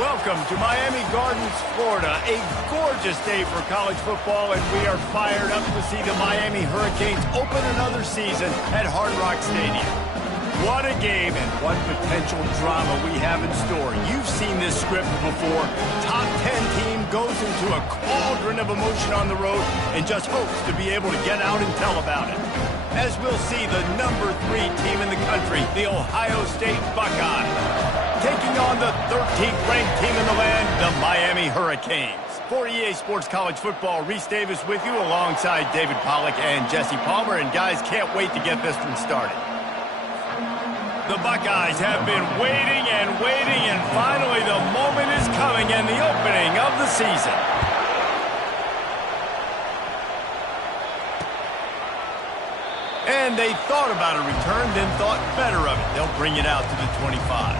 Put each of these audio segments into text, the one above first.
Welcome to Miami Gardens, Florida. A gorgeous day for college football, and we are fired up to see the Miami Hurricanes open another season at Hard Rock Stadium. What a game and what potential drama we have in store. You've seen this script before. Top 10 team goes into a cauldron of emotion on the road and just hopes to be able to get out and tell about it. As we'll see the number 3 team in the country, the Ohio State Buckeyes, taking on the 13th ranked team in the land, the Miami Hurricanes. For EA Sports College Football, Reese Davis with you alongside David Pollack and Jesse Palmer. And guys, can't wait to get this one started. The Buckeyes have been waiting, and finally the moment is coming and the opening of the season. And they thought about a return, then thought better of it. They'll bring it out to the 25.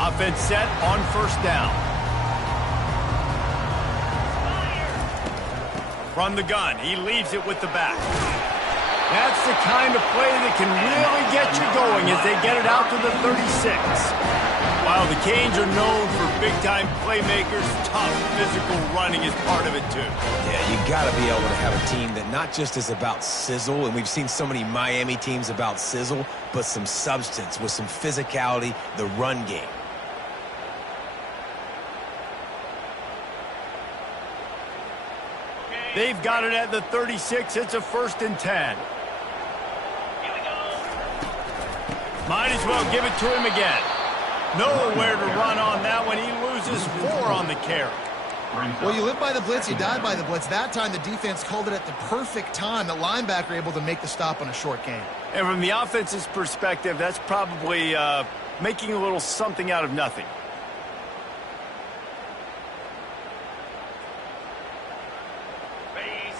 Offense set on first down. From the gun, he leaves it with the back. That's the kind of play that can really get you going as they get it out to the 36. While the Canes are known for big-time playmakers, tough physical running is part of it too. Yeah, you got to be able to have a team that not just is about sizzle, and we've seen so many Miami teams about sizzle, but some substance with some physicality, the run game. They've got it at the 36. It's a 1st and 10. Might as well give it to him again. Nowhere to run on that one. He loses 4 on the carry. Well, you live by the blitz, you die by the blitz. That time the defense called it at the perfect time. The linebacker able to make the stop on a short gain. And from the offense's perspective, that's probably making a little something out of nothing.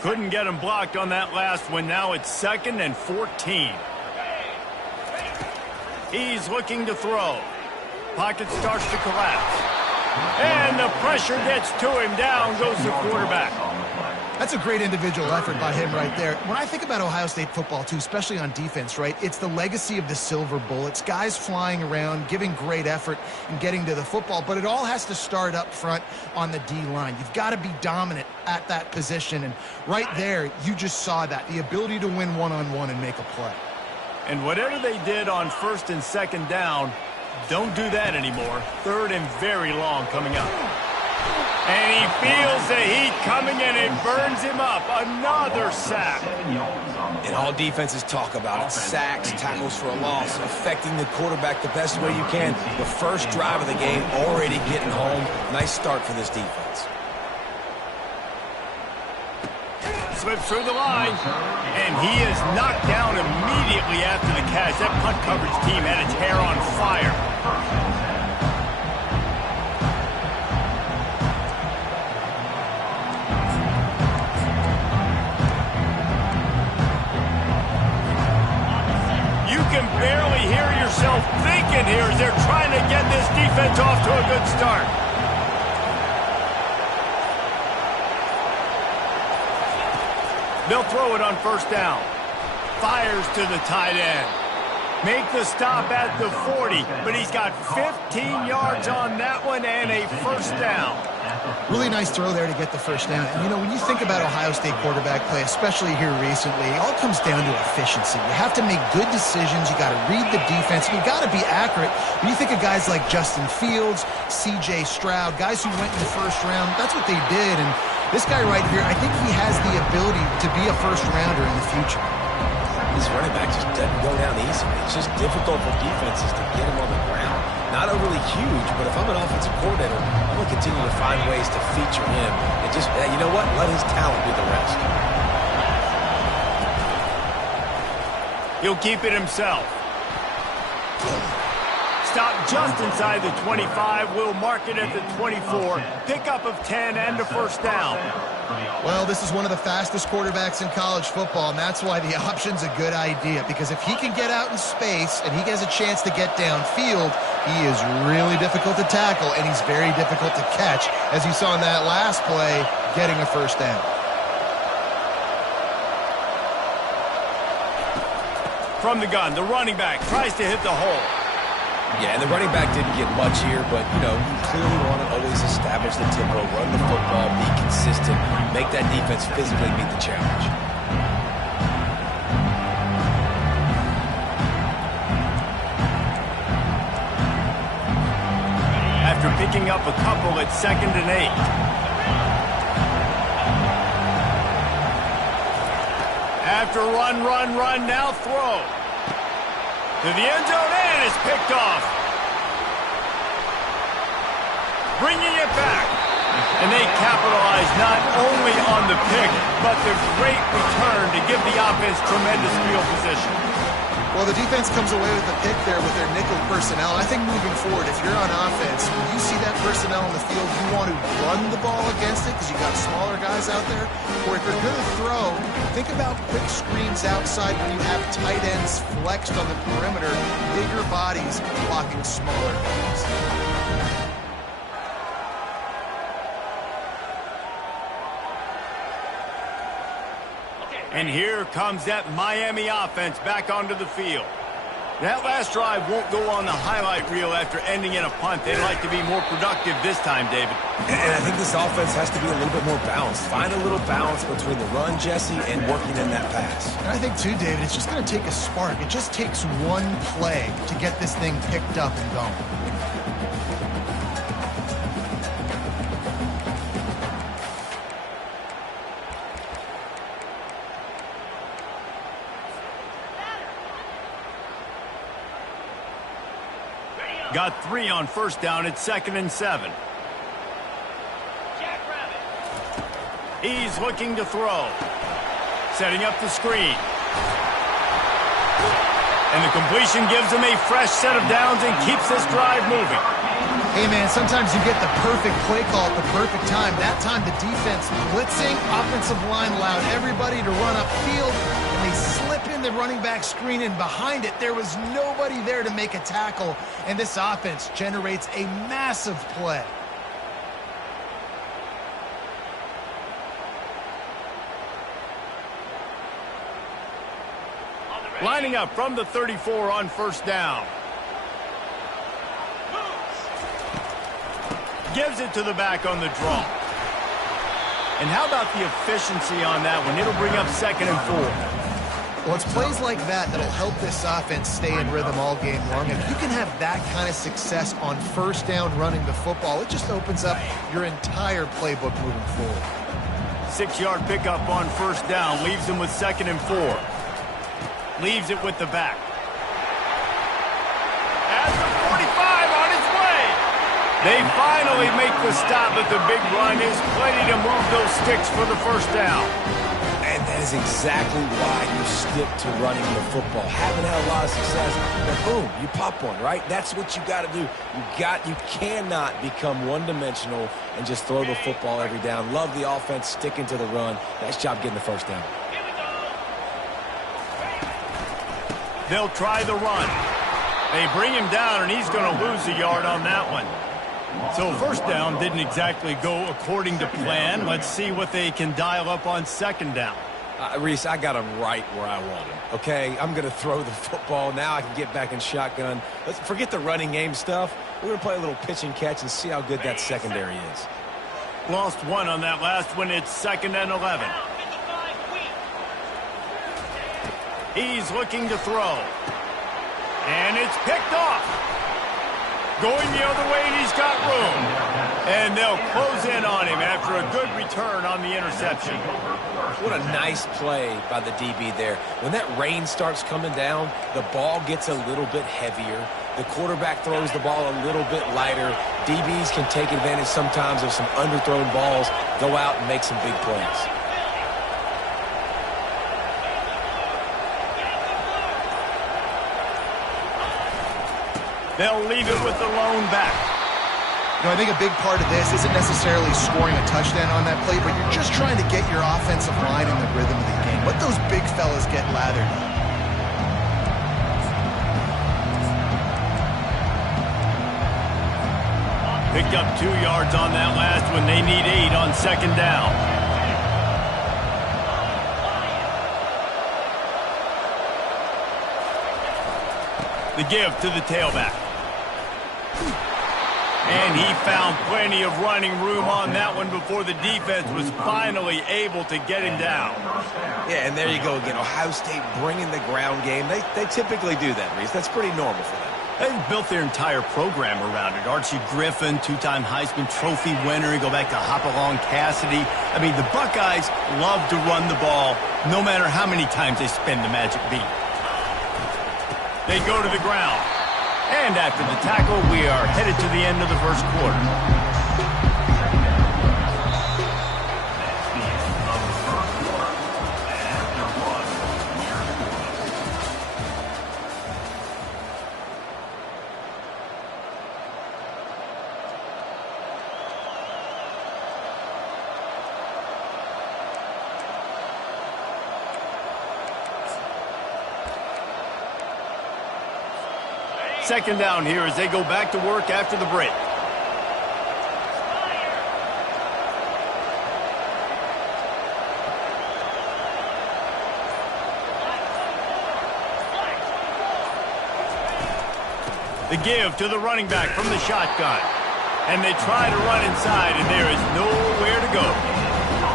Couldn't get him blocked on that last one. Now it's 2nd and 14. He's looking to throw. Pocket starts to collapse. And the pressure gets to him. Down goes the quarterback. That's a great individual effort by him right there. When I think about Ohio State football, too, especially on defense, right, it's the legacy of the silver bullets, guys flying around, giving great effort and getting to the football. But it all has to start up front on the D-line. You've got to be dominant at that position. And right there, you just saw that, the ability to win one-on-one and make a play. And whatever they did on 1st and 2nd down, don't do that anymore. 3rd and very long coming up. And he feels the heat coming, and it burns him up. Another sack. And all defenses talk about it. Sacks, tackles for a loss, affecting the quarterback the best way you can. The first drive of the game, already getting home. Nice start for this defense. Slips through the line, and he is knocked down immediately after the catch. That punt coverage team had its hair on fire. You can barely hear yourself thinking here as they're trying to get this defense off to a good start. They'll throw it on 1st down. Fires to the tight end. Make the stop at the 40, but he's got 15 yards on that one and a 1st down. Really nice throw there to get the 1st down. And, you know, when you think about Ohio State quarterback play, especially here recently, it all comes down to efficiency. You have to make good decisions. You got to read the defense. You got to be accurate. When you think of guys like Justin Fields, C.J. Stroud, guys who went in the 1st round, that's what they did. And this guy right here, I think he has the ability to be a 1st rounder in the future. This running back just doesn't go down easily. It's just difficult for defenses to get him on the ground. Not overly huge, but if I'm an offensive coordinator, I'm going to continue to find ways to feature him. And just, you know what? Let his talent do the rest. He'll keep it himself. Stop just inside the 25. We'll mark it at the 24. Pickup of 10 and a 1st down. Well, this is one of the fastest quarterbacks in college football, and that's why the option's a good idea, because if he can get out in space and he has a chance to get downfield, he is really difficult to tackle, and he's very difficult to catch, as you saw in that last play, getting a first down. From the gun, the running back tries to hit the hole. Yeah, and the running back didn't get much here, but, you know, you clearly want to always establish the tempo, run the football, be consistent, make that defense physically meet the challenge. After picking up a couple at 2nd and 8. After run, now throw. To the end zone, and it's picked off. Bringing it back. And they capitalize not only on the pick, but the great return to give the offense tremendous field position. Well, the defense comes away with the pick there with their nickel personnel. I think moving forward, if you're on offense, when you see that personnel on the field, you want to run the ball against it because you've got smaller guys out there. Or if you're going to throw, think about quick screens outside when you have tight ends flexed on the perimeter, bigger bodies blocking smaller guys. And here comes that Miami offense back onto the field. That last drive won't go on the highlight reel after ending in a punt. They'd like to be more productive this time, David. And I think this offense has to be a little bit more balanced. Find a little balance between the run, Jesse, and working in that pass. And I think, too, David, it's just going to take a spark. It just takes one play to get this thing picked up and going. Got 3 on first down at 2nd and 7. He's looking to throw. Setting up the screen. And the completion gives him a fresh set of downs and keeps this drive moving. Hey, man, sometimes you get the perfect play call at the perfect time. That time the defense blitzing, offensive line allowed everybody to run upfield, and they slip in the running back screen, and behind it there was nobody there to make a tackle, and this offense generates a massive play. Lining up from the 34 on first down. Gives it to the back on the draw. And how about the efficiency on that one? It'll bring up 2nd and 4. Well, it's plays like that that'll help this offense stay in rhythm all game long. If you can have that kind of success on first down running the football, it just opens up your entire playbook moving forward. 6-yard pickup on first down. Leaves him with 2nd and 4. Leaves it with the back. At the 45 on his way. They finally make the stop, but the big run is plenty to move those sticks for the first down. And that is exactly why you stick to running the football. Haven't had a lot of success, but boom, you pop one, right? That's what you got to do. You cannot become one-dimensional and just throw the football every down. Love the offense, sticking to the run. Nice job getting the first down. They'll try the run. They bring him down, and he's going to lose a yard on that one. So first down didn't exactly go according to plan. Let's see what they can dial up on 2nd down. Reese, I got him right where I want him, okay? I'm going to throw the football. Now I can get back in shotgun. Let's forget the running game stuff. We're going to play a little pitch and catch and see how good that secondary is. Lost 1 on that last one. It's 2nd and 11. He's looking to throw. And it's picked off. Going the other way, and he's got room. And they'll close in on him after a good return on the interception. What a nice play by the DB there. When that rain starts coming down, the ball gets a little bit heavier. The quarterback throws the ball a little bit lighter. DBs can take advantage sometimes of some underthrown balls, go out and make some big plays. They'll leave it with the lone back. I think a big part of this isn't necessarily scoring a touchdown on that play, but you're just trying to get your offensive line in the rhythm of the game. Let those big fellas get lathered up. Picked up 2 yards on that last one. They need 8 on second down. The give to the tailback. And he found plenty of running room on that one before the defense was finally able to get him down. Yeah, and there you go again. Ohio State bringing the ground game. They typically do that, Reese. That's pretty normal for them. They've built their entire program around it. Archie Griffin, 2-time Heisman Trophy winner. You go back to Hopalong Cassidy. I mean, the Buckeyes love to run the ball no matter how many times they spin the magic beat. They go to the ground. And after the tackle, we are headed to the end of the first quarter. Second down here as they go back to work after the break. The give to the running back from the shotgun. And they try to run inside, and there is nowhere to go.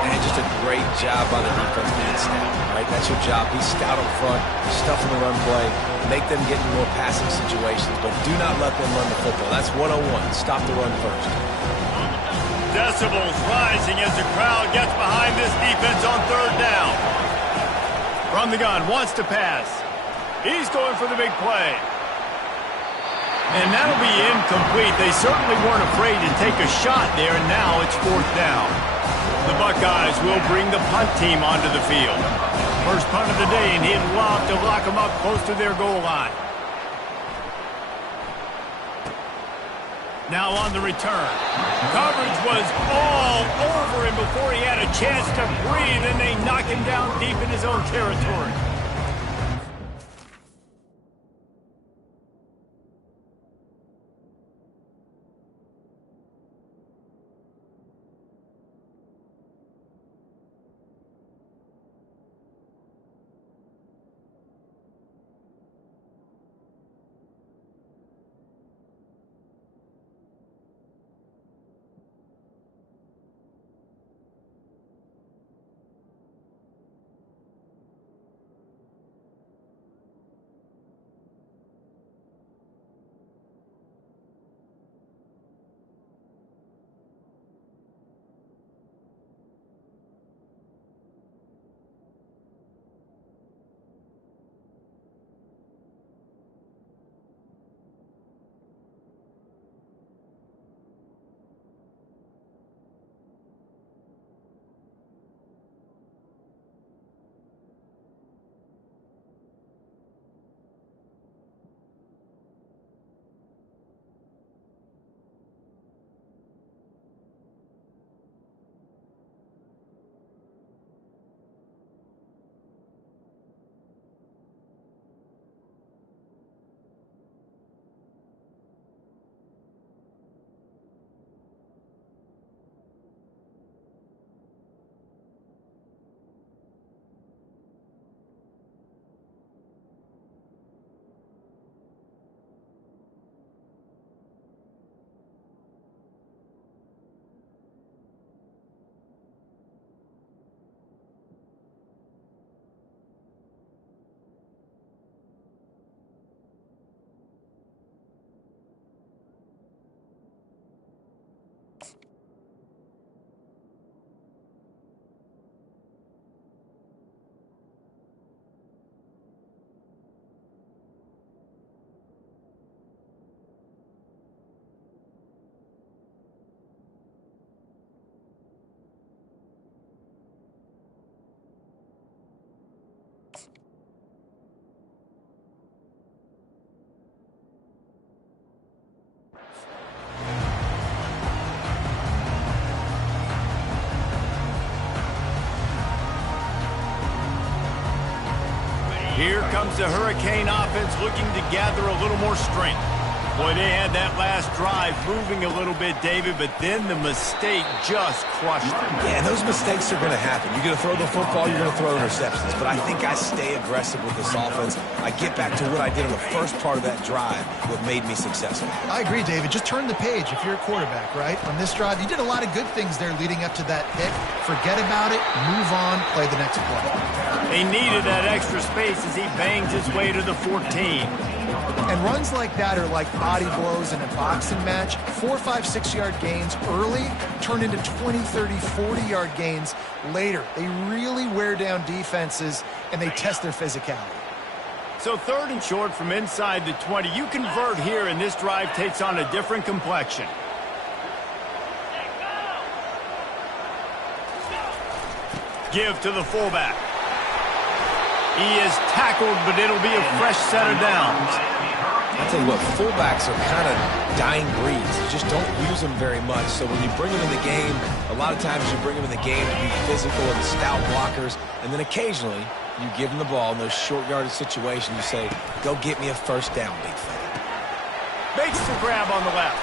And just a great job on the defense being stout, right? That's your job. Be stout up front, stuff in the run play, make them get in more passing situations, but do not let them run the football. That's 101. Stop the run first. Decibels rising as the crowd gets behind this defense on third down. From the gun, wants to pass. He's going for the big play. And that'll be incomplete. They certainly weren't afraid to take a shot there, and now it's fourth down. The Buckeyes will bring the punt team onto the field. First punt of the day, and he'd love to lock them up close to their goal line. Now on the return. Coverage was all over him before he had a chance to breathe, and they knock him down deep in his own territory. comes the Hurricane offense looking to gather a little more strength. Boy, they had that last drive moving a little bit, David, but then the mistake just crushed them. Yeah, those mistakes are going to happen. You're going to throw the football, you're going to throw interceptions. But I think I stay aggressive with this offense. I get back to what I did in the first part of that drive, what made me successful. I agree, David. Just turn the page if you're a quarterback, right? On this drive, you did a lot of good things there leading up to that pick. Forget about it, move on, play the next play. They needed that extra space as he bangs his way to the 14. And runs like that are like body blows in a boxing match. 4, 5, 6-yard gains early turn into 20, 30, 40-yard gains later. They really wear down defenses, and they test their physicality. So 3rd and short from inside the 20. You convert here, and this drive takes on a different complexion. Give to the fullback. He is tackled, but it'll be a fresh set of downs. I tell you what, fullbacks are kind of dying breeds. You just don't use them very much. So when you bring them in the game, a lot of times you bring them in the game to be physical and stout blockers, and then occasionally you give them the ball in those short yardage situations. You say, go get me a first down, big fella. Makes the grab on the left.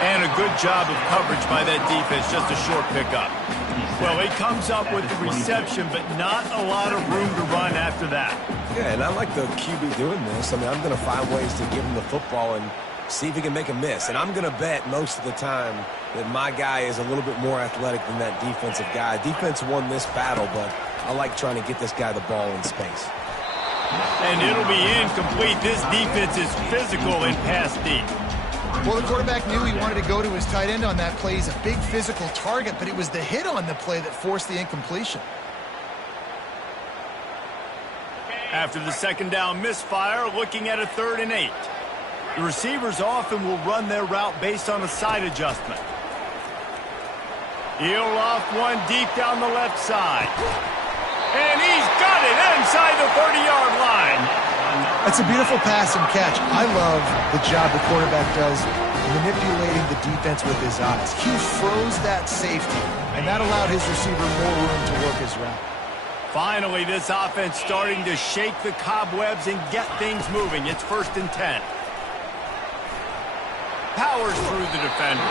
And a good job of coverage by that defense, just a short pickup. Well, he comes up with the reception, but not a lot of room to run after that. Yeah, and I like the QB doing this. I mean, I'm going to find ways to give him the football and see if he can make a miss. And I'm going to bet most of the time that my guy is a little bit more athletic than that defensive guy. Defense won this battle, but I like trying to get this guy the ball in space. And it'll be incomplete. This defense is physical and pass deep. Well, the quarterback knew he wanted to go to his tight end on that play. He's a big physical target, but it was the hit on the play that forced the incompletion. After the second down misfire, looking at a 3rd and 8. The receivers often will run their route based on a side adjustment. He'll off one deep down the left side. And he's got it inside the 30-yard line. That's a beautiful pass and catch. I love the job the quarterback does manipulating the defense with his eyes. He froze that safety, and that allowed his receiver more room to work his route. Finally, this offense starting to shake the cobwebs and get things moving. It's 1st and 10. Powers through the defender.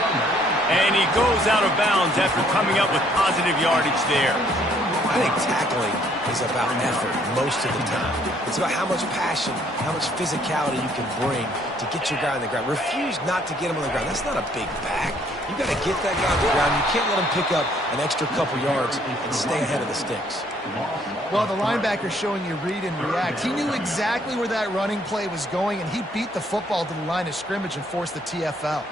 And he goes out of bounds after coming up with positive yardage there. I think tackling is about effort most of the time. It's about how much passion, how much physicality you can bring to get your guy on the ground. Refuse not to get him on the ground. That's not a big back. You got to get that guy on the ground. You can't let him pick up an extra couple yards and stay ahead of the sticks. Well, the linebacker showing you read and react. He knew exactly where that running play was going, and he beat the football to the line of scrimmage and forced the TFL.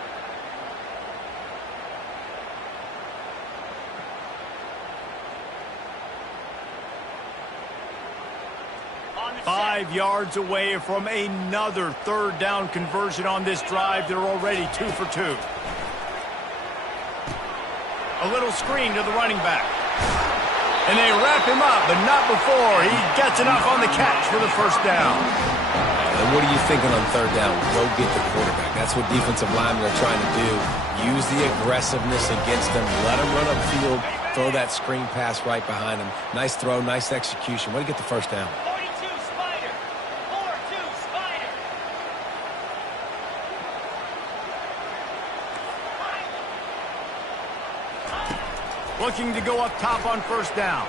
Five yards away from another 3rd down conversion on this drive. They're already 2 for 2. A little screen to the running back. And they wrap him up, but not before he gets enough on the catch for the first down. And what are you thinking on 3rd down? Go get the quarterback. That's what defensive linemen are trying to do. Use the aggressiveness against them. Let them run upfield. Throw that screen pass right behind them. Nice throw, nice execution. Way to get the first down. Looking to go up top on 1st down.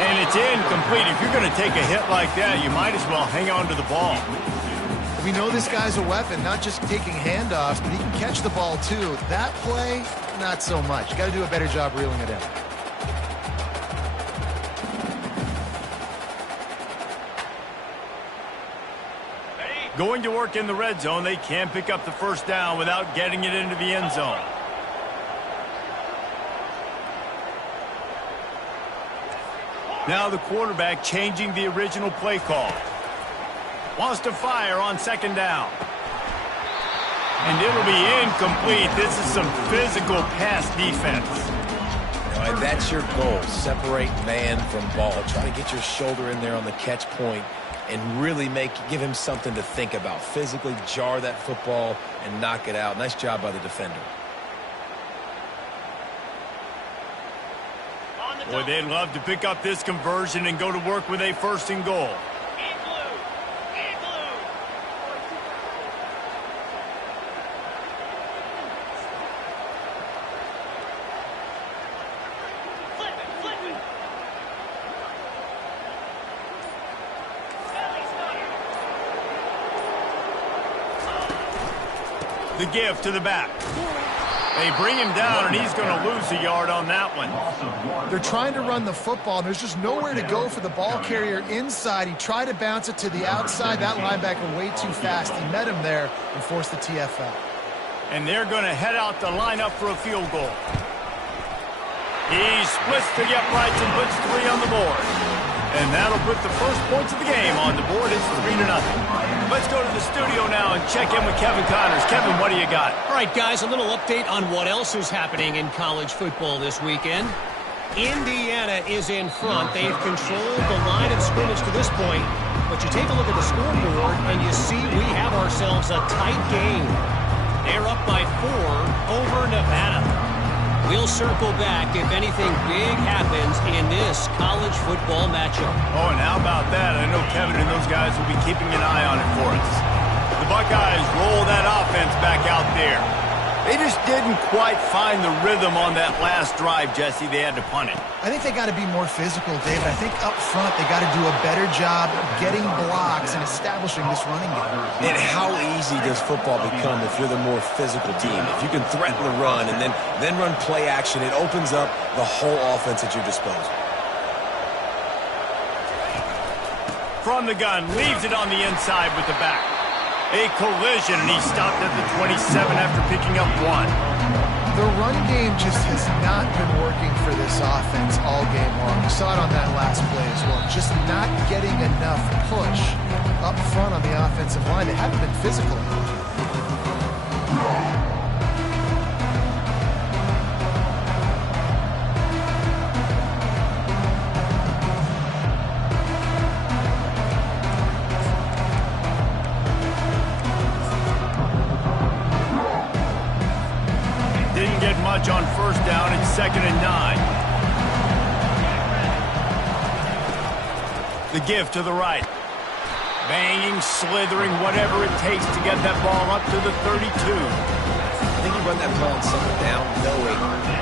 And it's incomplete. If you're going to take a hit like that, you might as well hang on to the ball. We know this guy's a weapon, not just taking handoffs, but he can catch the ball too. That play, not so much. You got to do a better job reeling it in. Going to work in the red zone, they can't pick up the first down without getting it into the end zone. Now the quarterback changing the original play call. Wants to fire on 2nd down. And it'll be incomplete. This is some physical pass defense. All right, that's your goal. Separate man from ball. Try to get your shoulder in there on the catch point and really give him something to think about. Physically jar that football and knock it out. Nice job by the defender. Boy, they'd love to pick up this conversion and go to work with a 1st and goal. The give to the back. They bring him down, and he's going to lose a yard on that one. They're trying to run the football. There's just nowhere to go for the ball carrier inside. He tried to bounce it to the outside. That linebacker way too fast. He met him there and forced the TFL. And they're going to head out to line up for a field goal. He splits the uprights and puts 3 on the board. And that'll put the first points of the game on the board. It's 3-0. Let's go to the studio now and check in with Kevin Connors. Kevin, what do you got? All right, guys, a little update on what else is happening in college football this weekend. Indiana is in front. They've controlled the line of scrimmage to this point. But you take a look at the scoreboard, and you see we have ourselves a tight game. They're up by 4 over Nevada. We'll circle back if anything big happens in this college football matchup. Oh, and how about that? I know Kevin and those guys will be keeping an eye on it for us. The Buckeyes roll that offense back out there. They just didn't quite find the rhythm on that last drive, Jesse. They had to punt it. I think they got to be more physical, David. I think up front they got to do a better job of getting blocks and establishing this running game. And how easy does football become if you're the more physical team? If you can threaten the run and then run play action, it opens up the whole offense at your disposal. From the gun, leaves it on the inside with the back. A collision, and he stopped at the 27 after picking up 1. The run game just has not been working for this offense all game long. You saw it on that last play as well. Just not getting enough push up front on the offensive line. They haven't been physical. On 1st down and 2nd and 9. The give to the right. Banging, slithering, whatever it takes to get that ball up to the 32. I think you run that ball on 2nd down knowing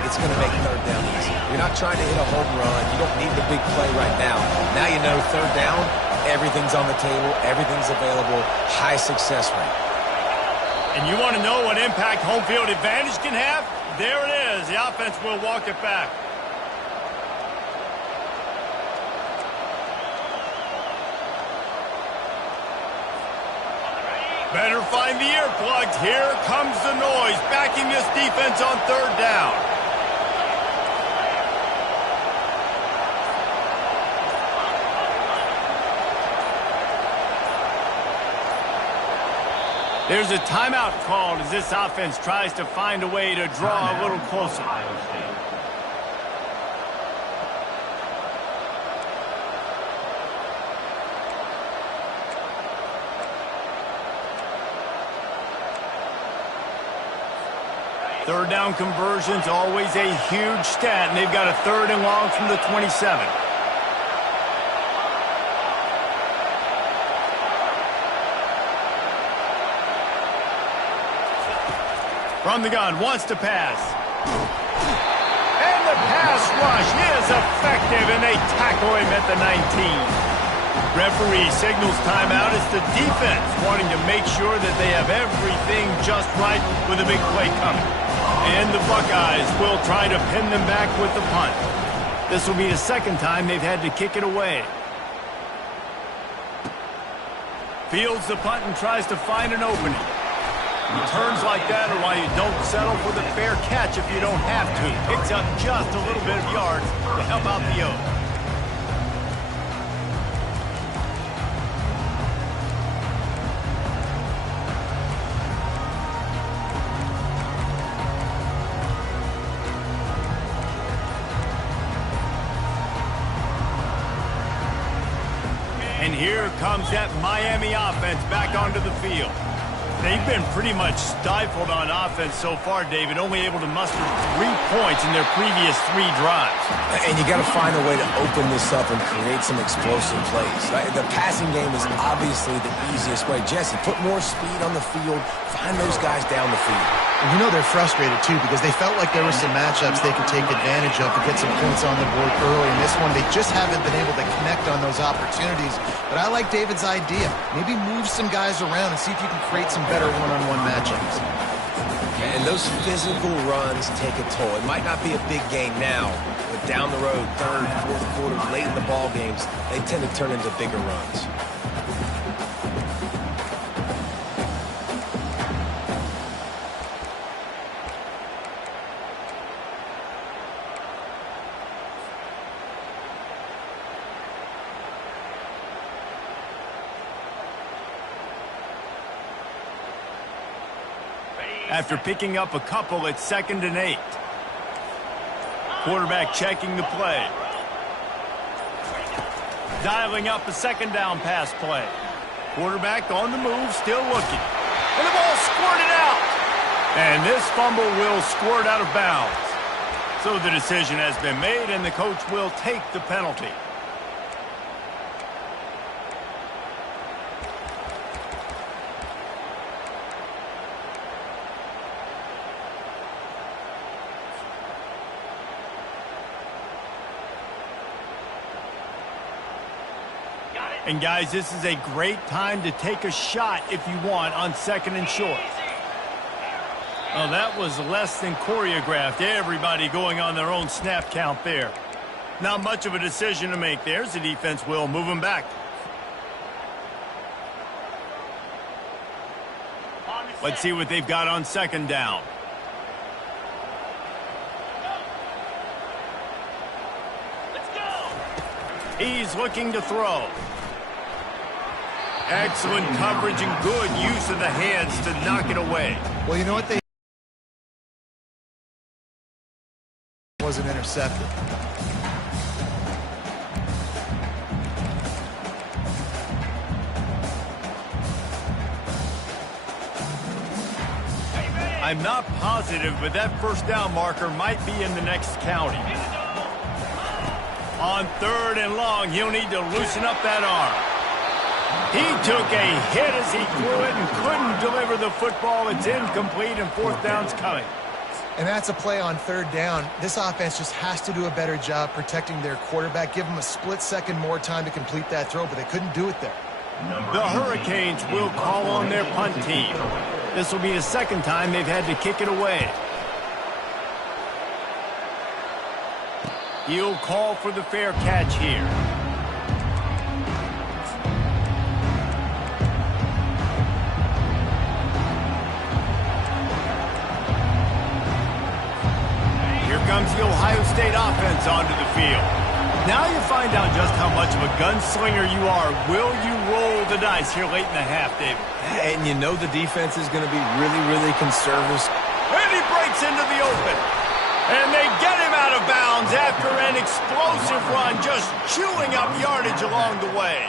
it's going to make 3rd down easy. You're not trying to hit a home run. You don't need the big play right now. Now you know 3rd down, everything's on the table, everything's available, high success rate. And you want to know what impact home field advantage can have? There it is. The offense will walk it back. Better find the earplugs. Here comes the noise, backing this defense on 3rd down. There's a timeout called as this offense tries to find a way to draw a little closer. Third down conversion's always a huge stat, and they've got a 3rd and long from the 27. From the gun, wants to pass. And the pass rush is effective, and they tackle him at the 19. Referee signals timeout. It's the defense wanting to make sure that they have everything just right with a big play coming. And the Buckeyes will try to pin them back with the punt. This will be the 2nd time they've had to kick it away. Fields the punt and tries to find an opening. Returns like that are why you don't settle for the fair catch if you don't have to. Picks up just a little bit of yards to help out the O's. And here comes that Miami offense back onto the field. They've been pretty much stifled on offense so far, David, only able to muster 3 points in their previous 3 drives. And you got to find a way to open this up and create some explosive plays. Right? The passing game is obviously the easiest way. Jesse, put more speed on the field, find those guys down the field. And you know they're frustrated, too, because they felt like there were some matchups they could take advantage of to get some points on the board early. In this one, they just haven't been able to connect on those opportunities. But I like David's idea. Maybe move some guys around and see if you can create some better one-on-one matchups. And those physical runs take a toll. It might not be a big game now, but down the road, third, fourth quarter, late in the ball games, they tend to turn into bigger runs. After picking up a couple at 2nd and 8. Quarterback checking the play. Dialing up a 2nd down pass play. Quarterback on the move, still looking. And the ball squirted out. And this fumble will squirt out of bounds. So the decision has been made, and the coach will take the penalty. And, guys, this is a great time to take a shot if you want on 2nd and short. Oh, that was less than choreographed. Everybody going on their own snap count there. Not much of a decision to make there, as the defense will move them back. Let's see what they've got on 2nd down. He's looking to throw. Excellent coverage and good use of the hands to knock it away. Well, you know what? They wasn't intercepted. I'm not positive, but that 1st down marker might be in the next county. On 3rd and long, he'll need to loosen up that arm. He took a hit as he threw it and couldn't deliver the football. It's incomplete, and 4th down's coming. And that's a play on 3rd down. This offense just has to do a better job protecting their quarterback. Give him a split second more time to complete that throw, but they couldn't do it there. The Hurricanes will call on their punt team. This will be the 2nd time they've had to kick it away. He'll call for the fair catch here. Here comes the Ohio State offense onto the field. Now you find out just how much of a gunslinger you are. Will you roll the dice here late in the half, David? And you know the defense is going to be really, really conservative. And he breaks into the open. And they get him out of bounds after an explosive run, just chewing up yardage along the way.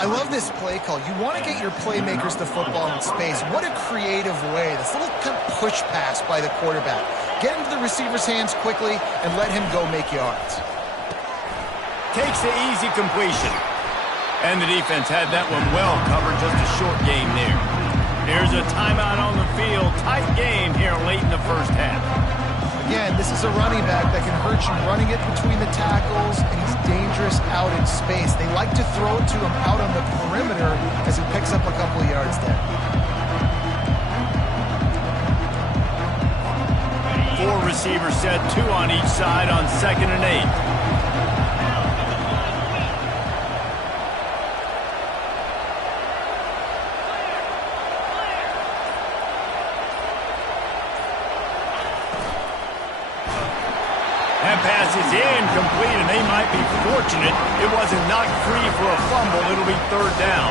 I love this play call. You want to get your playmakers the football in space. What a creative way. This little kind of push pass by the quarterback. Get into the receiver's hands quickly and let him go make yards. Takes the easy completion. And the defense had that one well covered, just a short game there. Here's a timeout on the field. Tight game here late in the 1st half. Again, this is a running back that can hurt you running it between the tackles, and he's dangerous out in space. They like to throw it to him out on the perimeter as he picks up a couple of yards there. 4 receivers set, 2 on each side on 2nd and 8. That pass is incomplete, and they might be fortunate it wasn't knocked free for a fumble. It'll be 3rd down.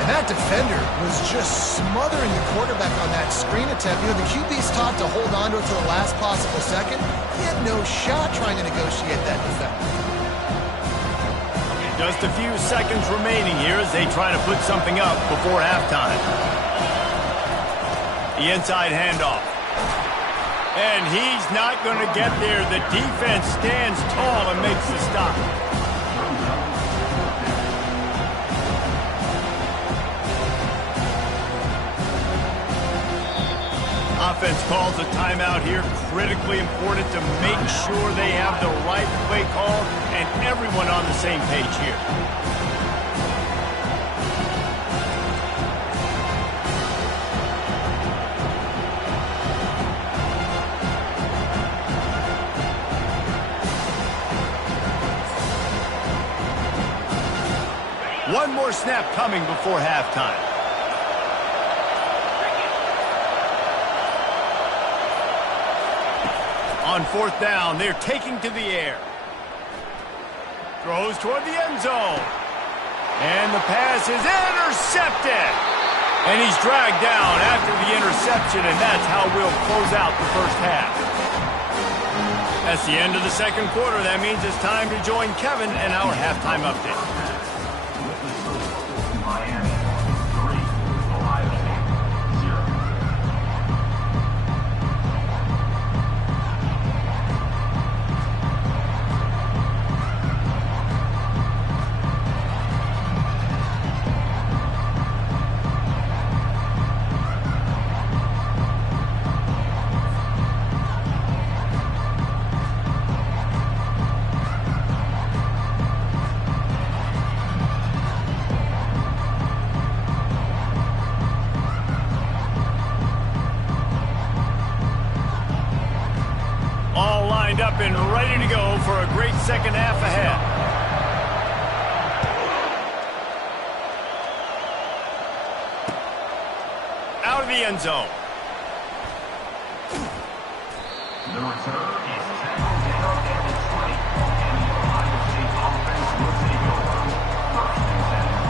And that defender was just smothering the quarterback on that screen attempt. You know, the QB's taught to hold on to it to the last possible second. He had no shot trying to negotiate that defender. Just a few seconds remaining here as they try to put something up before halftime. The inside handoff. And he's not going to get there. The defense stands tall and makes the stop. Offense calls a timeout here. Critically important to make sure they have the right play call and everyone on the same page here. One more snap coming before halftime. On fourth down, they're taking to the air. Throws toward the end zone. And the pass is intercepted. And he's dragged down after the interception, and that's how we'll close out the first half. That's the end of the second quarter. That means it's time to join Kevin and our halftime update. Up and ready to go for a great second half ahead. Out of the end zone. The return is tackled down at the 20, and the Ohio State offense will take over. First and 10.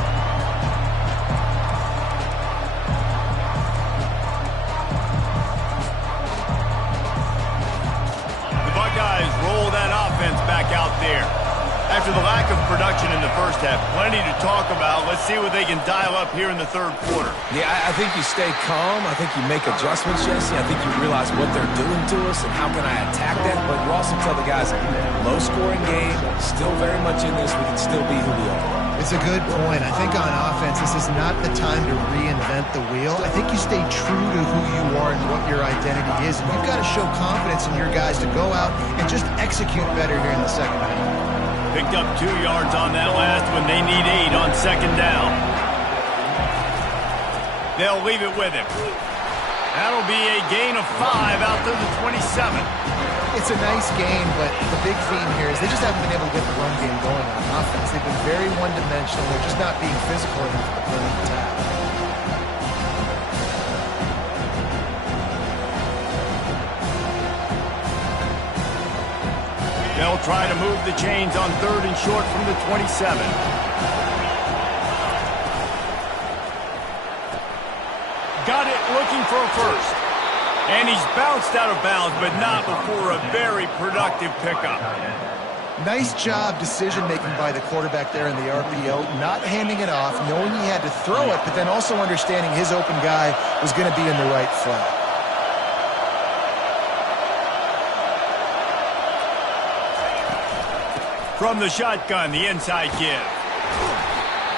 Buckeyes roll that offense back out there. After the lack of production in the first half, plenty to talk about. Let's see what they can dial up here in the third quarter. Yeah, I think you stay calm. I think you make adjustments, Jesse. I think you realize what they're doing to us and how can I attack that. But you also tell the guys, low-scoring game, still very much in this. We can still be who we are. It's a good point. I think on offense, this is not the time to reinvent the wheel. I think you stay true to who you are and what your identity is. And you've got to show confidence in your guys to go out and just execute better here in the second half. Picked up 2 yards on that last one. They need 8 on second down. They'll leave it with him. That'll be a gain of 5 out to the 27. It's a nice game, but the big theme here is they just haven't been able to get the run game going on offense. They've been very one-dimensional. They're just not being physical enough to bring the attack. They'll try to move the chains on third and short from the 27. Got it, looking for a first. And he's bounced out of bounds, but not before a very productive pickup. Nice job decision-making by the quarterback there in the RPO, not handing it off, knowing he had to throw it, but then also understanding his open guy was going to be in the right flat. From the shotgun, the inside give.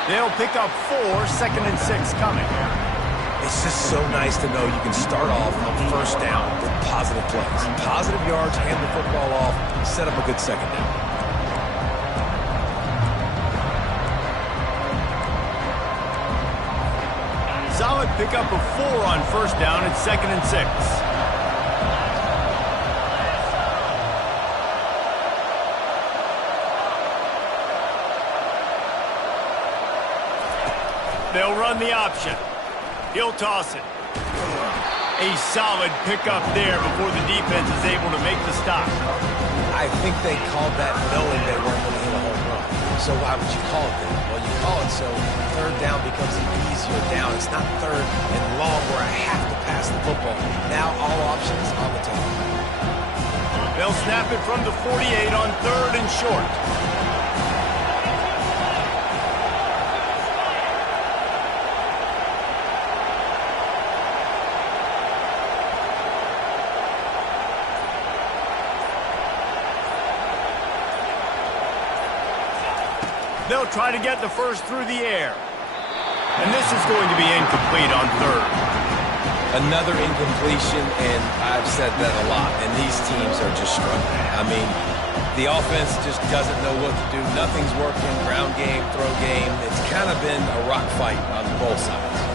They'll pick up 4, second and 6 coming. It's just so nice to know you can start off on first down with positive plays. Positive yards, hand the football off, set up a good second down. Solid pickup of 4 on first down at second and 6. They'll run the option. He'll toss it. A solid pickup there before the defense is able to make the stop. I think they called that knowing they weren't going to hit a home run. So why would you call it that? Well, you call it so third down becomes an easier down. It's not third and long where I have to pass the football. Now all options on the table. They'll snap it from the 48 on third and short. They'll try to get the first through the air. And this is going to be incomplete on third. Another incompletion, and I've said that a lot, and these teams are just struggling. I mean, the offense just doesn't know what to do. Nothing's working, ground game, throw game. It's kind of been a rock fight on both sides.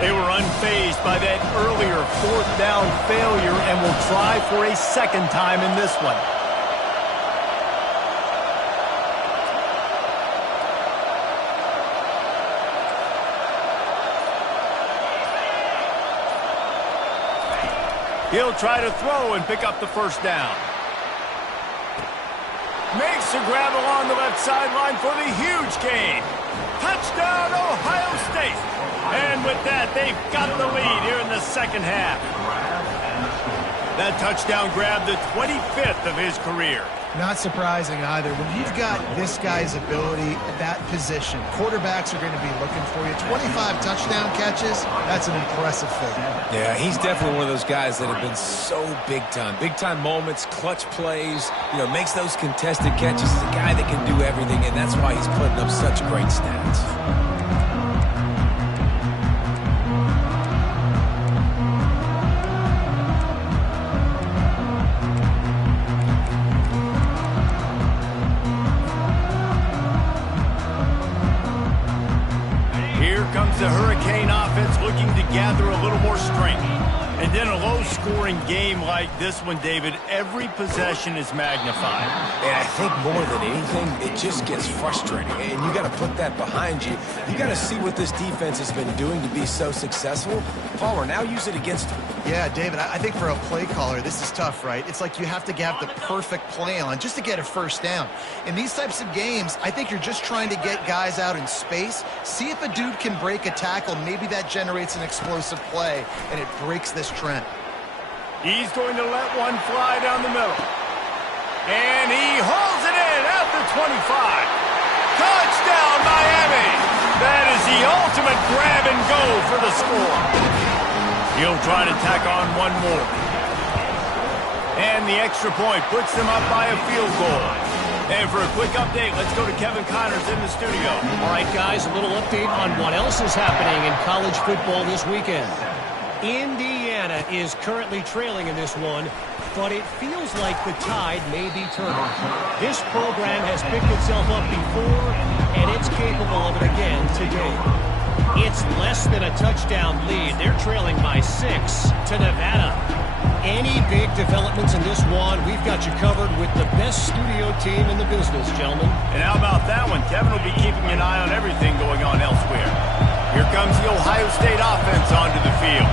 They were unfazed by that earlier fourth down failure and will try for a second time in this one. He'll try to throw and pick up the first down. Makes a grab along the left sideline for the huge gain. Touchdown, Ohio State. And with that, they've got the lead here in the second half. That touchdown grabbed the 25th of his career. Not surprising either. When you've got this guy's ability at that position, quarterbacks are going to be looking for you. 25 touchdown catches, that's an impressive thing. Yeah, he's definitely one of those guys that have been so big time. Big time moments, clutch plays, makes those contested catches. He's a guy that can do everything, and that's why he's putting up such great stats. The Hurricane offense looking to gather a little more strength. And then a low-scoring game like this one, David, every possession is magnified. And I think more than anything, it just gets frustrating. And you got to put that behind you. You got to see what this defense has been doing to be so successful. Palmer, now use it against him. Yeah, David, I think for a play caller, this is tough, right? It's like you have to have the perfect play on just to get a first down. In these types of games, I think you're just trying to get guys out in space, see if a dude can break a tackle. Maybe that generates an explosive play, and it breaks this trend. He's going to let one fly down the middle. And he hauls it in at the 25. Touchdown, Miami! That is the ultimate grab and go for the score. He'll try to tack on one more. And the extra point puts them up by a field goal. And for a quick update, let's go to Kevin Connors in the studio. All right, guys, a little update on what else is happening in college football this weekend. Indiana is currently trailing in this one, but it feels like the tide may be turning. This program has picked itself up before, and it's capable of it again today. It's less than a touchdown lead. They're trailing by 6 to Nevada. Any big developments in this one, we've got you covered with the best studio team in the business, gentlemen. And how about that one? Kevin will be keeping an eye on everything going on elsewhere. Here comes the Ohio State offense onto the field.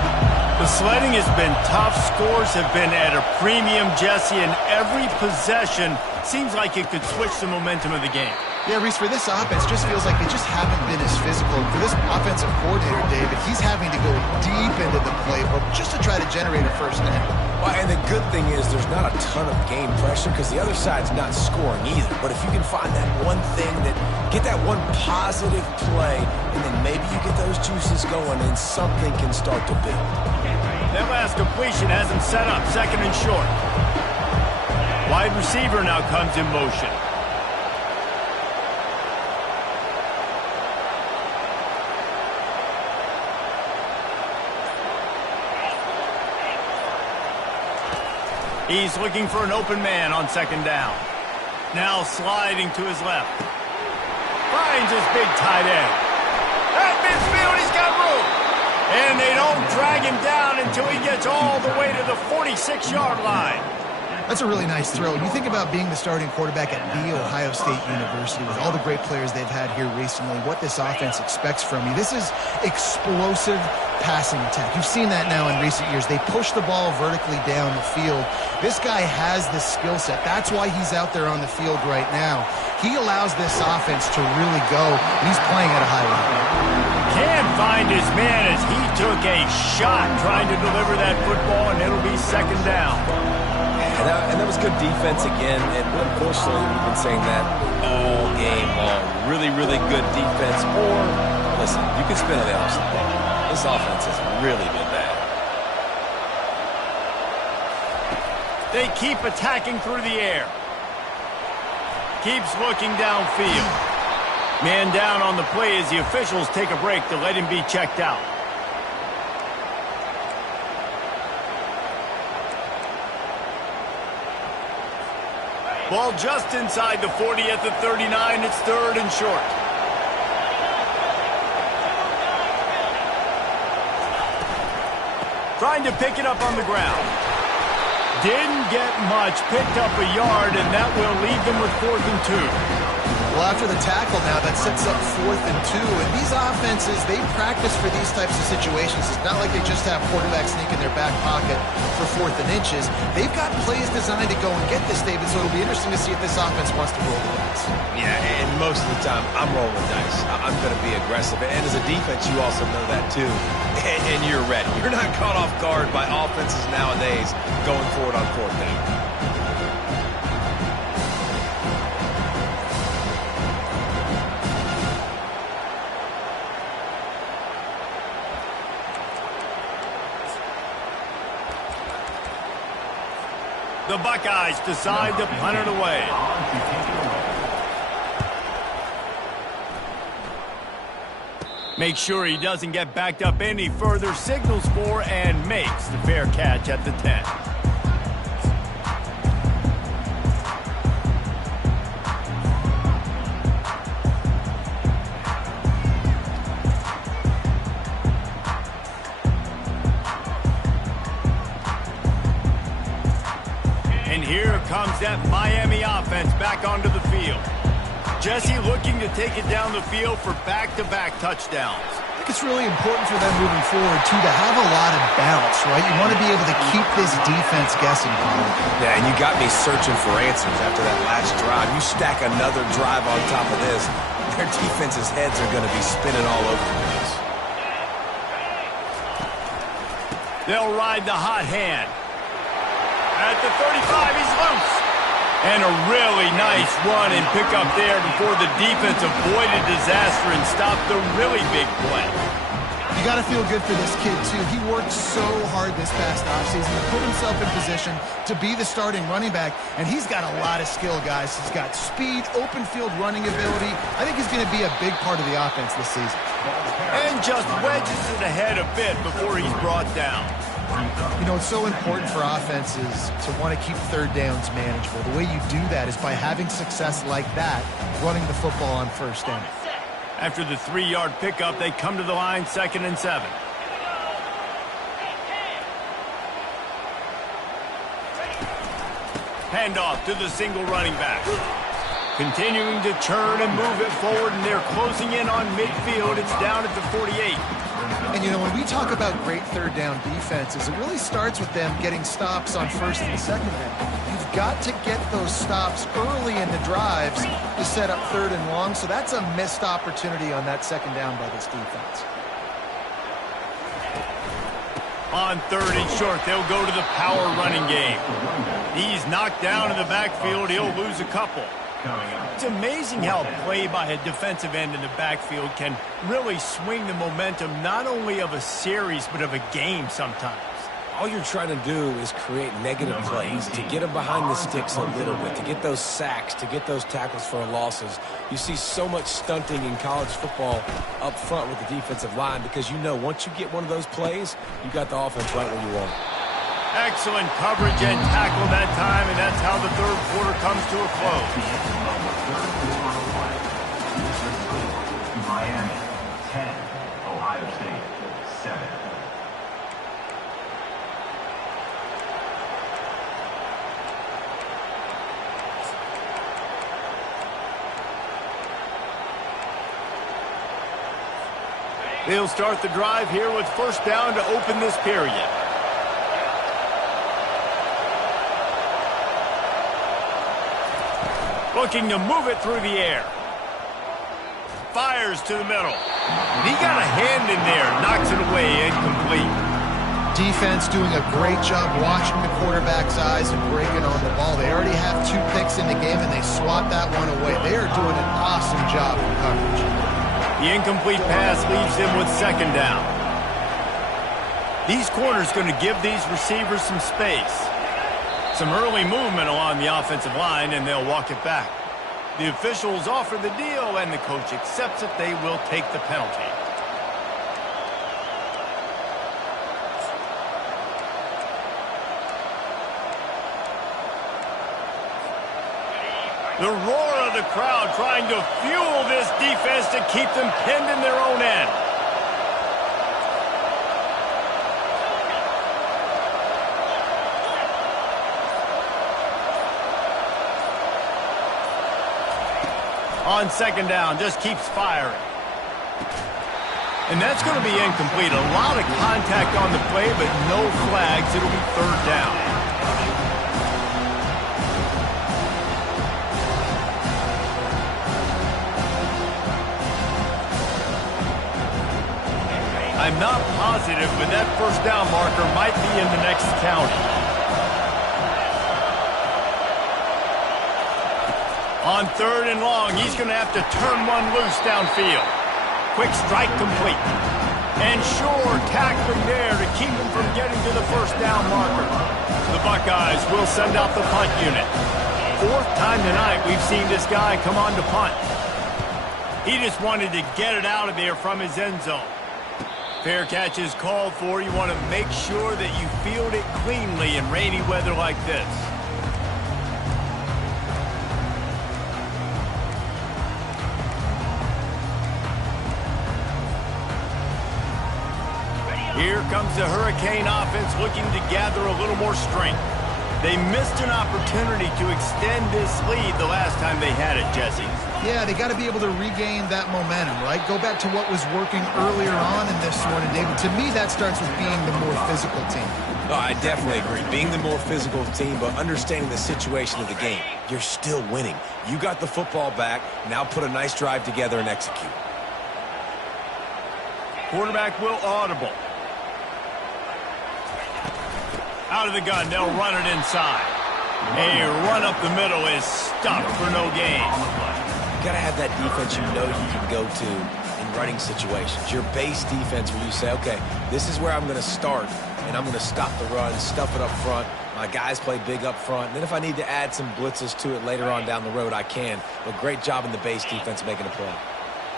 The sledding has been tough. Scores have been at a premium, Jesse, and every possession seems like it could switch the momentum of the game. Yeah, Reese, for this offense, just feels like they just haven't been as physical. For this offensive coordinator, David, he's having to go deep into the playbook just to try to generate a first down. Well, and the good thing is there's not a ton of game pressure because the other side's not scoring either. But if you can find that one thing, get that one positive play, and then maybe you get those juices going and something can start to build. That last completion has him set up, second and short. Wide receiver now comes in motion. He's looking for an open man on second down. Now sliding to his left. Finds his big tight end. At midfield, he's got room. And they don't drag him down until he gets all the way to the 46-yard line. That's a really nice throw. You think about being the starting quarterback at The Ohio State University with all the great players they've had here recently, what this offense expects from you. This is explosive passing attack. You've seen that now in recent years. They push the ball vertically down the field. This guy has the skill set. That's why he's out there on the field right now. He allows this offense to really go, and he's playing at a high level. Can't find his man as he took a shot trying to deliver that football, and it'll be second down. And that was good defense again, and unfortunately, we've been saying that all game long. Really, really good defense, or, listen, you can spin on the opposite thing. This offense has really been bad. They keep attacking through the air. Keeps looking downfield. Man down on the play as the officials take a break to let him be checked out. Ball just inside the 40 at the 39. It's third and short. Trying to pick it up on the ground. Didn't get much, picked up a yard, and that will leave them with 4th and 2. Well, after the tackle now, that sets up 4th and 2. And these offenses, they practice for these types of situations. It's not like they just have quarterbacks sneak in their back pocket for 4th and inches. They've got plays designed to go and get this, David, so it'll be interesting to see if this offense wants to roll the dice. Yeah, and most of the time, I'm rolling the dice. I'm going to be aggressive. And as a defense, you also know that too. And you're ready. You're not caught off guard by offenses nowadays going forward on 4th down. The Buckeyes decide to punt it away. Make sure he doesn't get backed up any further, signals for and makes the fair catch at the 10. And here comes that Miami offense back onto the field. Jesse looking to take it down the field for back-to-back touchdowns. I think it's really important for them moving forward, too, to have a lot of bounce, right? You want to be able to keep this defense guessing. Yeah, and you got me searching for answers after that last drive. You stack another drive on top of this, their defense's heads are going to be spinning all over the place. They'll ride the hot hand. At the 35, he's loose. And a really nice run and pick up there before the defense avoided disaster and stopped the really big play. You got to feel good for this kid, too. He worked so hard this past offseason to put himself in position to be the starting running back, and he's got a lot of skill, guys. He's got speed, open field running ability. I think he's going to be a big part of the offense this season. And just wedges it ahead a bit before he's brought down. You know, it's so important for offenses to want to keep third downs manageable. The way you do that is by having success like that, running the football on first down. After the 3-yard pickup, they come to the line, 2nd and 7. Handoff to the single running back. Continuing to turn and move it forward, and they're closing in on midfield. It's down at the 48. And, you know, when we talk about great third down defenses, it really starts with them getting stops on 1st and 2nd down. You've got to get those stops early in the drives to set up 3rd and long, so that's a missed opportunity on that 2nd down by this defense. On 3rd and short, they'll go to the power running game. He's knocked down in the backfield. He'll lose a couple. It's amazing how a play by a defensive end in the backfield can really swing the momentum not only of a series but of a game sometimes. All you're trying to do is create negative plays, to get them behind the sticks a little bit, to get those sacks, to get those tackles for losses. You see so much stunting in college football up front with the defensive line because you know once you get one of those plays, you got the offense right where you want it. Excellent coverage and tackle that time, and that's how the 3rd quarter comes to a close. Miami 10, Ohio State 7. They'll start the drive here with 1st down to open this period. Looking to move it through the air. Fires to the middle. And he got a hand in there, knocks it away, incomplete. Defense doing a great job watching the quarterback's eyes and breaking on the ball. They already have 2 picks in the game, and they swat that one away. They are doing an awesome job in coverage. The incomplete pass leaves him with 2nd down. These corners going to give these receivers some space. Some early movement along the offensive line, and they'll walk it back. The officials offer the deal, and the coach accepts it. They will take the penalty. The roar of the crowd trying to fuel this defense to keep them pinned in their own end. On 2nd down, just keeps firing. And that's going to be incomplete. A lot of contact on the play, but no flags. It'll be 3rd down. I'm not positive, but that 1st down marker might be in the next county. On 3rd and long, he's going to have to turn one loose downfield. Quick strike complete. And sure, tackling there to keep him from getting to the 1st down marker. The Buckeyes will send out the punt unit. 4th time tonight we've seen this guy come on to punt. He just wanted to get it out of there from his end zone. Fair catch is called for. You want to make sure that you field it cleanly in rainy weather like this. Here comes the Hurricane offense looking to gather a little more strength. They missed an opportunity to extend this lead the last time they had it, Jesse. Yeah, they got to be able to regain that momentum, right? Go back to what was working earlier on in this one. And David, to me, that starts with being the more physical team. Oh, I definitely agree. Being the more physical team, but understanding the situation of the game. You're still winning. You got the football back. Now put a nice drive together and execute. Quarterback will audible. Out of the gun, they'll run it inside. A run up the middle is stuck for no gain. You got to have that defense you know you can go to in running situations. Your base defense where you say, okay, this is where I'm going to start, and I'm going to stop the run, stuff it up front. My guys play big up front. And then if I need to add some blitzes to it later on down the road, I can. But great job in the base defense making a play.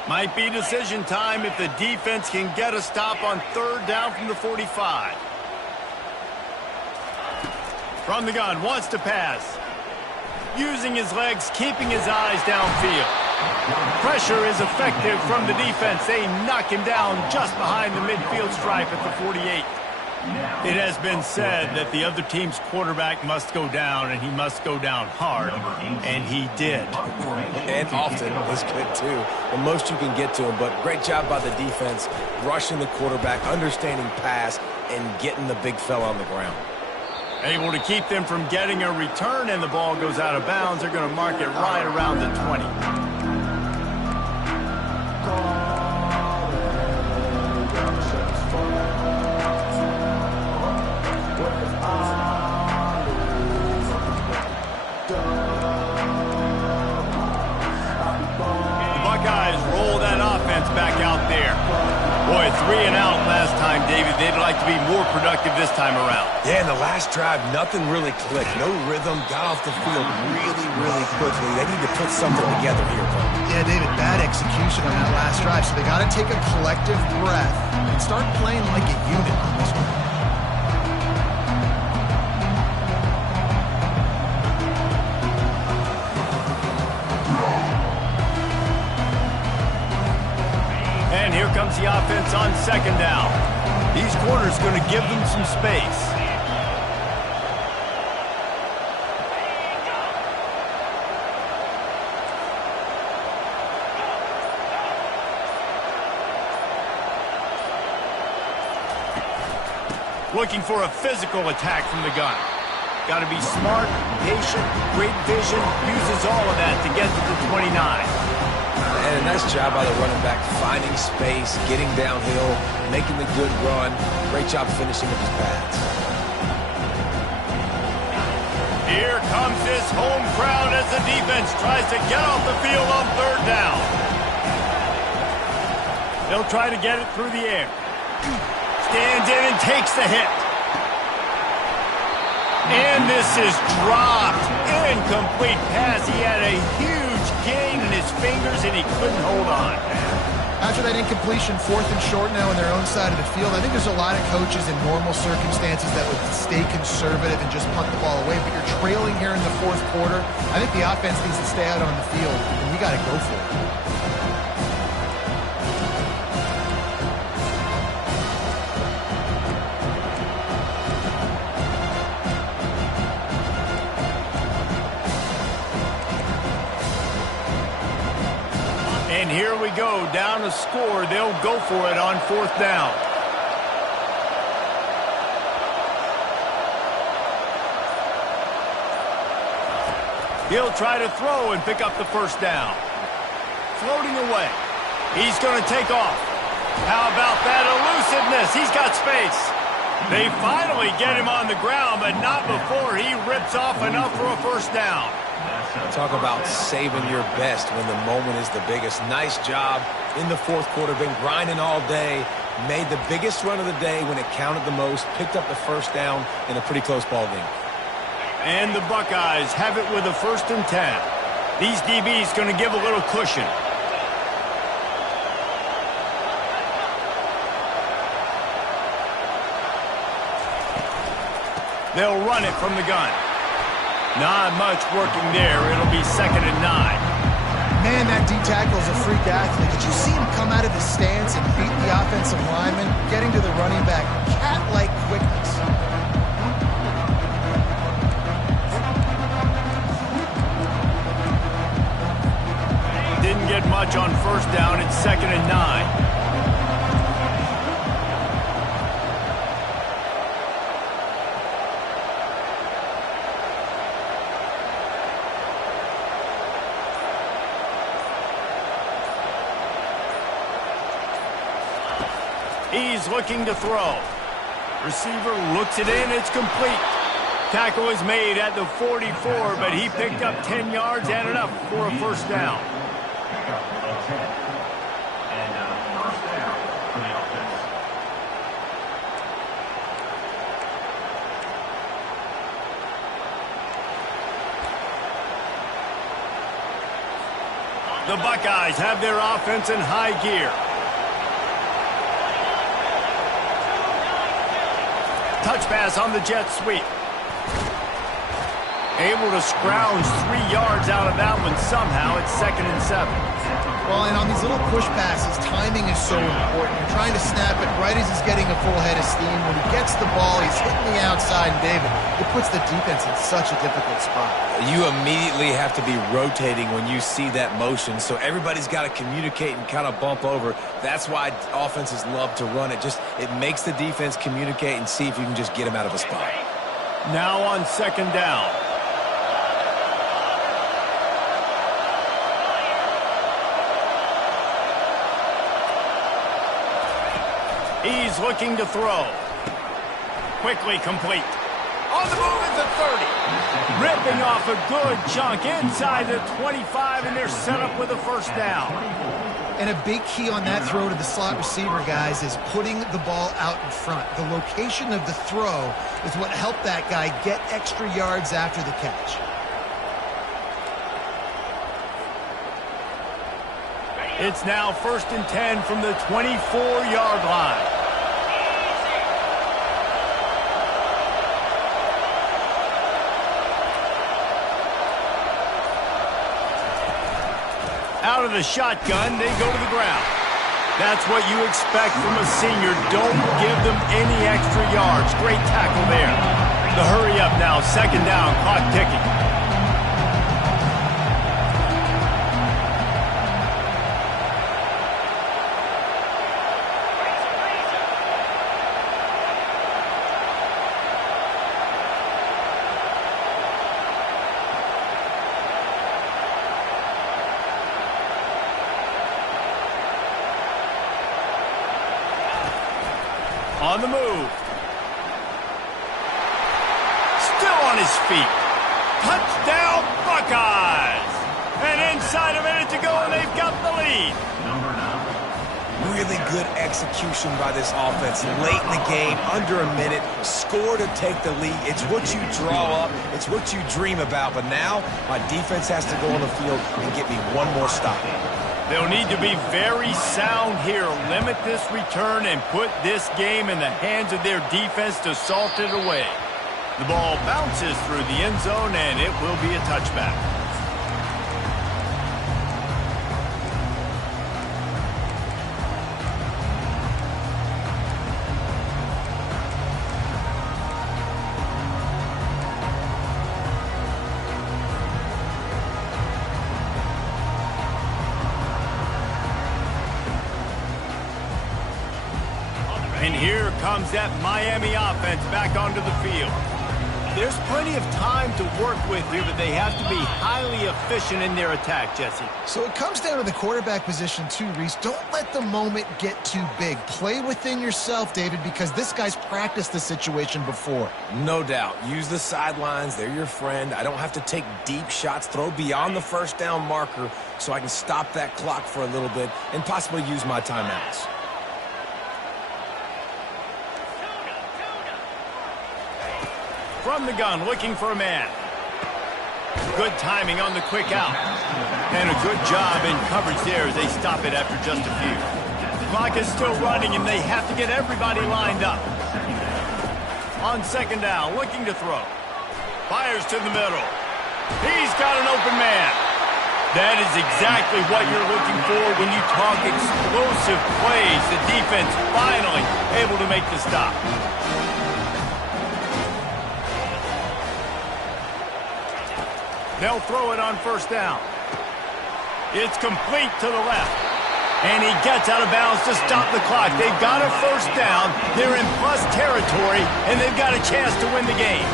Might be decision time if the defense can get a stop on 3rd down from the 45. From the gun, wants to pass. Using his legs, keeping his eyes downfield. Pressure is effective from the defense. They knock him down just behind the midfield stripe at the 48. It has been said that the other team's quarterback must go down, and he must go down hard, and he did. And often is good, too. The most you can get to him, but great job by the defense, rushing the quarterback, understanding pass, and getting the big fella on the ground. Able to keep them from getting a return, and the ball goes out of bounds. They're going to mark it right around the 20. The Buckeyes roll that offense back out there. Boy, 3 and out last time, David. They'd like to be more productive this time around. Yeah, in the last drive, nothing really clicked. No rhythm, got off the field really, really quickly. They need to put something together here, Cole. Yeah, David, bad execution on that last drive. So they got to take a collective breath and start playing like a unit on this one. And here comes the offense on 2nd down. These corners going to give them some space. Looking for a physical attack from the gun. Got to be smart, patient, great vision, uses all of that to get to the 29. And a nice job by the running back, finding space, getting downhill, making the good run. Great job finishing with his pads. Here comes this home crowd as the defense tries to get off the field on third down. They'll try to get it through the air. Stands in and takes the hit. And this is dropped. Incomplete pass. He had a huge gain in his fingers, and he couldn't hold on. After that incompletion, 4th and short now on their own side of the field, I think there's a lot of coaches in normal circumstances that would stay conservative and just punt the ball away. But you're trailing here in the 4th quarter. I think the offense needs to stay out on the field, and we got to go for it. And here we go, down a score. They'll go for it on 4th down. He'll try to throw and pick up the 1st down. Floating away. He's going to take off. How about that elusiveness? He's got space. They finally get him on the ground, but not before he rips off enough for a 1st down. Talk about saving your best when the moment is the biggest. Nice job in the 4th quarter. Been grinding all day. Made the biggest run of the day when it counted the most. Picked up the 1st down in a pretty close ball game. And the Buckeyes have it with a 1st and 10. These DBs going to give a little cushion. They'll run it from the gun. Not much working there. It'll be 2nd and 9. Man, that D-tackle's a freak athlete. Did you see him come out of the stance and beat the offensive lineman, getting to the running back? Cat-like quickness. Didn't get much on 1st down. It's 2nd and 9. He's looking to throw. Receiver looks it in. It's complete. Tackle is made at the 44, but he picked up 10 yards and enough for a 1st down. The Buckeyes have their offense in high gear. Touch pass on the jet sweep. Able to scrounge 3 yards out of that one somehow. It's 2nd and 7. Well, and on these little push passes, timing is so important. You're trying to snap it right as he's getting a full head of steam. When he gets the ball, he's hitting the outside, and David, it puts the defense in such a difficult spot. You immediately have to be rotating when you see that motion, so everybody's got to communicate and kind of bump over. That's why offenses love to run it. It makes the defense communicate and see if you can just get him out of a spot. Now on 2nd down. He's looking to throw. Quickly complete. On the move at the 30. Ripping off a good chunk inside the 25, and they're set up with a 1st down. And a big key on that throw to the slot receiver, guys, is putting the ball out in front. The location of the throw is what helped that guy get extra yards after the catch. It's now 1st and 10 from the 24-yard line. Out of the shotgun, they go to the ground. That's what you expect from a senior. Don't give them any extra yards. Great tackle there. The hurry up now, 2nd down, clock ticking. On the move. Still on his feet. Touchdown, Buckeyes! And inside a minute to go, and they've got the lead. Number 9. Really good execution by this offense. Late in the game, under a minute, score to take the lead. It's what you draw up. It's what you dream about. But now, my defense has to go on the field and get me one more stop. They'll need to be very sound here. Limit this return and put this game in the hands of their defense to salt it away. The ball bounces through the end zone, and it will be a touchback. And here comes that Miami offense back onto the field. There's plenty of time to work with here, but they have to be highly efficient in their attack, Jesse. So it comes down to the quarterback position too, Reese. Don't let the moment get too big. Play within yourself, David, because this guy's practiced the situation before. No doubt. Use the sidelines. They're your friend. I don't have to take deep shots. Throw beyond the first down marker so I can stop that clock for a little bit and possibly use my timeouts. From the gun, looking for a man. Good timing on the quick out. And a good job in coverage there as they stop it after just a few. The clock is still running, and they have to get everybody lined up. On second down, looking to throw. Fires to the middle. He's got an open man. That is exactly what you're looking for when you talk explosive plays. The defense finally able to make the stop. They'll throw it on first down. It's complete to the left. And he gets out of bounds to stop the clock. They've got a first down. They're in plus territory, and they've got a chance to win the game.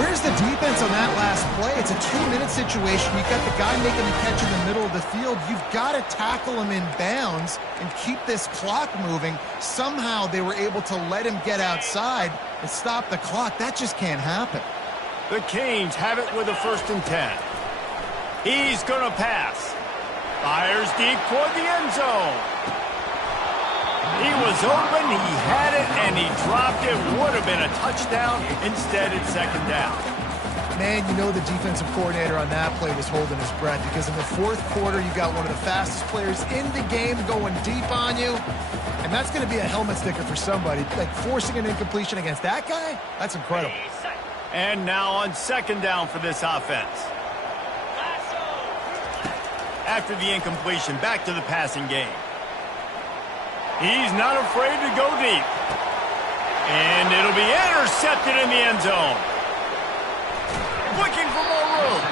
Where's the defense on that last play? It's a 2-minute situation. You've got the guy making the catch in the middle of the field. You've got to tackle him in bounds and keep this clock moving. Somehow they were able to let him get outside and stop the clock. That just can't happen. The Canes have it with a 1st and 10. He's going to pass. Fires deep toward the end zone. He was open, he had it, and he dropped it. Would have been a touchdown. Instead, it's second down. Man, you know the defensive coordinator on that play was holding his breath because in the 4th quarter, you got one of the fastest players in the game going deep on you. And that's going to be a helmet sticker for somebody. Like forcing an incompletion against that guy, that's incredible. And now on second down for this offense. After the incompletion, back to the passing game. He's not afraid to go deep. And it'll be intercepted in the end zone. Looking for more room.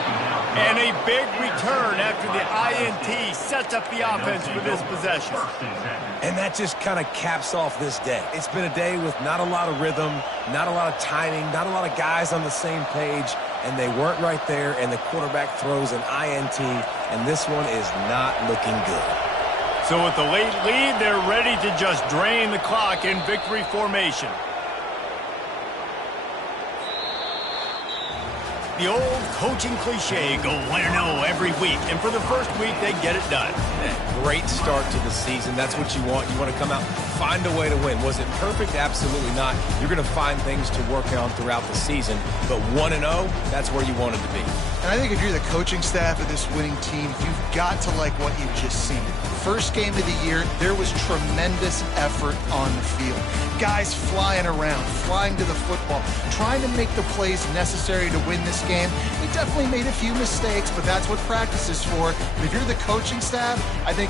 And a big return after the INT sets up the offense for this possession. And that just kind of caps off this day. It's been a day with not a lot of rhythm, not a lot of timing, not a lot of guys on the same page, and they weren't right there, and the quarterback throws an INT, and this one is not looking good. So with the late lead, they're ready to just drain the clock in victory formation. The old coaching cliche, go 1-0 every week. And for the first week, they get it done. Great start to the season. That's what you want. You want to come out, find a way to win. Was it perfect? Absolutely not. You're going to find things to work on throughout the season. But 1-0, that's where you want it to be. And I think if you're the coaching staff of this winning team, you've got to like what you've just seen. First game of the year, there was tremendous effort on the field. Guys flying around, flying to the football, trying to make the plays necessary to win this game. We definitely made a few mistakes, but that's what practice is for. And if you're the coaching staff, I think